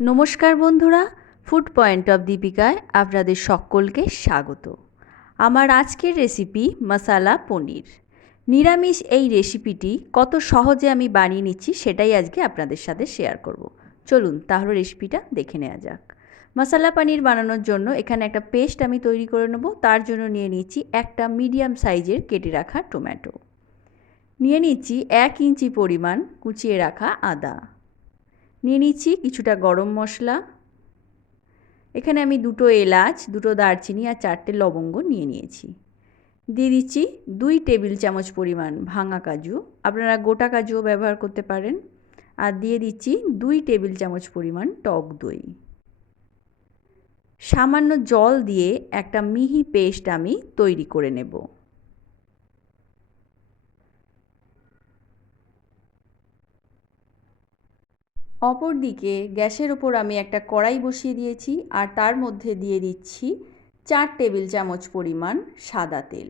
নমস্কার বন্ধুরা, food point of দীপিকায় আপনাদের সকলকে স্বাগত। আমার আজকের রেসিপি মশালা পনির। নিরামিষ এই রেসিপিটি কত সহজে আমি বানিয়ে নিচ্ছি সেটাই আজকে আপনাদের সাথে শেয়ার করব। চলুন তাহলে রেসিপিটা দেখে নেওয়া যাক। মশালা পনির বানানোর জন্য এখানে একটা পেস্ট আমি তৈরি করে নেব। তার জন্য নিয়ে নিচ্ছি একটা মিডিয়াম সাইজের কেটে রাখা টমেটো, নিয়ে নিচ্ছি 1 ইঞ্চি পরিমাণ কুচিয়ে রাখা আদা, নিয়ে নিচ্ছি কিছুটা গরম মশলা, এখানে আমি 2টো এলাচ, 2টো দারচিনি আর 4টে লবঙ্গ নিয়ে নিয়েছি। দিয়ে দিচ্ছি 2 টেবিল চামচ পরিমাণ ভাঙা কাজু, আপনারা গোটা কাজুও ব্যবহার করতে পারেন। আর দিয়ে দিচ্ছি 2 টেবিল চামচ পরিমাণ টক দই। সামান্য জল দিয়ে একটা মিহি পেস্ট আমি তৈরি করে নেব। অপর দিকে গ্যাসের ওপর আমি একটা কড়াই বসিয়ে দিয়েছি আর তার মধ্যে দিয়ে দিচ্ছি 4 টেবিল চামচ পরিমাণ সাদা তেল।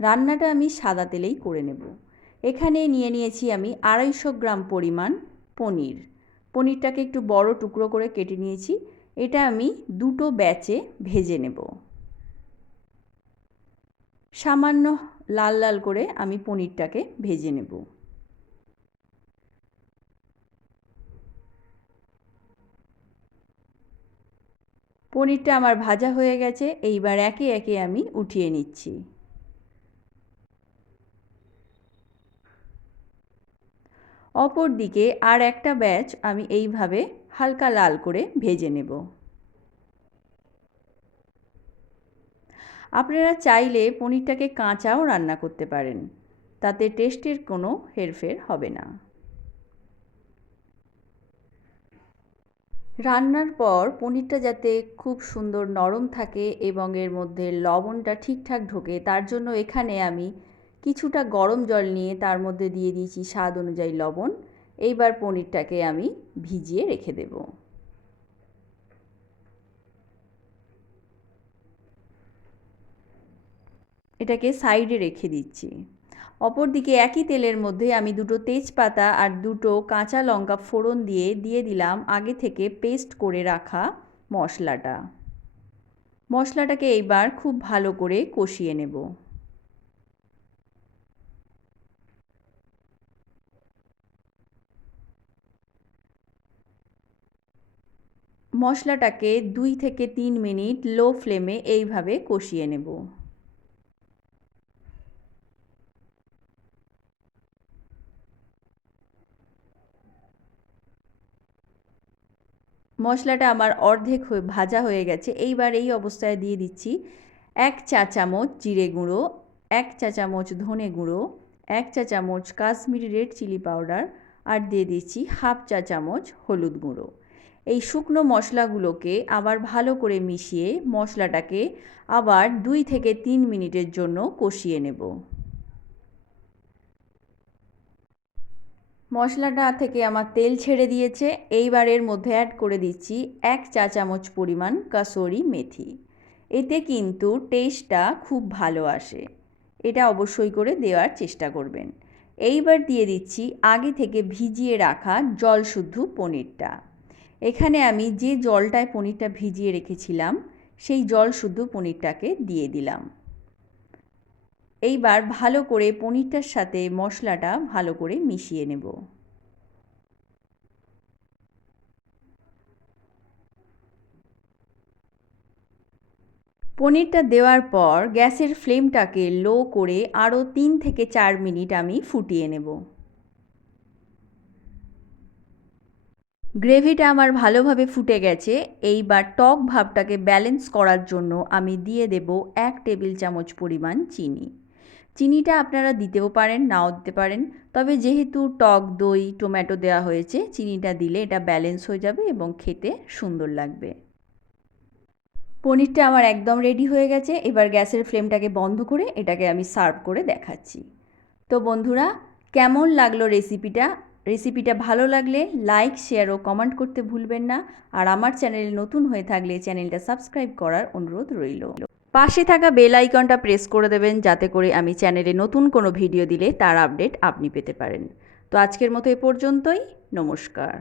রান্নাটা আমি সাদা তেলেই করে নেব। এখানে নিয়ে নিয়েছি আমি 250 গ্রাম পরিমাণ পনির। পনিরটাকে একটু বড় টুকরো করে কেটে নিয়েছি। এটা আমি 2টো ব্যাচে ভেজে নেব। সামান্য লাল লাল করে আমি পনিরটাকে ভেজে নেব। পনিরটা আমার ভাজা হয়ে গেছে, এইবার একে একে আমি উঠিয়ে নিচ্ছি। অপর দিকে আর একটা ব্যাচ আমি এইভাবে হালকা লাল করে ভেজে নেব। আপনারা চাইলে পনিরটাকে কাঁচাও রান্না করতে পারেন, তাতে টেস্টের কোনো হেরফের হবে না। রান্নার পর পনিরটা যাতে খুব সুন্দর নরম থাকে এবং এর মধ্যে লবণটা ঠিকঠাক ঢোকে, তার জন্য এখানে আমি কিছুটা গরম জল নিয়ে তার মধ্যে দিয়ে দিয়েছি স্বাদ অনুযায়ী লবণ। এইবার পনিরটাকে আমি ভিজিয়ে রেখে দেব। এটাকে সাইডে রেখে দিচ্ছি। অপরদিকে একই তেলের মধ্যে আমি 2টো তেজপাতা আর 2টো কাঁচা লঙ্কা ফোড়ন দিয়ে দিলাম আগে থেকে পেস্ট করে রাখা মশলাটা। মশলাটাকে এইবার খুব ভালো করে কষিয়ে নেব। মশলাটাকে 2 থেকে 3 মিনিট লো ফ্লেমে এইভাবে কষিয়ে নেব। মশলাটা আমার অর্ধেক ভাজা হয়ে গেছে। এইবার এই অবস্থায় দিয়ে দিচ্ছি 1 চা চামচ জিরে গুঁড়ো, 1 চা চামচ ধনে গুঁড়ো, 1 চা চামচ কাশ্মীরি রেড চিলি পাউডার আর দিয়ে দিচ্ছি হাফ চা চামচ হলুদ গুঁড়ো। এই শুকনো মশলাগুলোকে আবার ভালো করে মিশিয়ে মশলাটাকে আবার 2 থেকে 3 মিনিটের জন্য কষিয়ে নেব। মশলাটা থেকে আমার তেল ছেড়ে দিয়েছে। এইবার এর মধ্যে অ্যাড করে দিচ্ছি 1 চা চামচ পরিমাণ কাসুরি মেথি। এতে কিন্তু টেস্টটা খুব ভালো আসে, এটা অবশ্যই করে দেওয়ার চেষ্টা করবেন। এইবার দিয়ে দিচ্ছি আগে থেকে ভিজিয়ে রাখা জল শুদ্ধ পনিরটা। এখানে আমি যে জলটায় পনিরটা ভিজিয়ে রেখেছিলাম সেই জল শুদ্ধ পনিরটাকে দিয়ে দিলাম। এইবার ভালো করে পনিরটার সাথে মশলাটা ভালো করে মিশিয়ে নেব। পনিরটা দেওয়ার পর গ্যাসের ফ্লেমটাকে লো করে আরও 3 থেকে 4 মিনিট আমি ফুটিয়ে নেব। গ্রেভিটা আমার ভালোভাবে ফুটে গেছে। এইবার টক ভাবটাকে ব্যালেন্স করার জন্য আমি দিয়ে দেব 1 টেবিল চামচ পরিমাণ চিনি। চিনিটা আপনারা দিতেও পারেন, নাও দিতে পারেন, তবে যেহেতু টক দই টমেটো দেওয়া হয়েছে চিনিটা দিলে এটা ব্যালেন্স হয়ে যাবে এবং খেতে সুন্দর লাগবে। পনিরটা আমার একদম রেডি হয়ে গেছে। এবার গ্যাসের ফ্লেমটাকে বন্ধ করে এটাকে আমি সার্ভ করে দেখাচ্ছি। তো বন্ধুরা, কেমন লাগলো রেসিপিটা ভালো লাগলে লাইক, শেয়ার ও কমেন্ট করতে ভুলবেন না। আর আমার চ্যানেলে নতুন হয়ে থাকলে চ্যানেলটা সাবস্ক্রাইব করার অনুরোধ রইল। পাশে থাকা বেল আইকনটা প্রেস করে দেবেন যাতে করে আমি চ্যানেলে নতুন কোনো ভিডিও দিলে তার আপডেট আপনি পেতে পারেন। তো আজকের মতো এ পর্যন্তই। নমস্কার।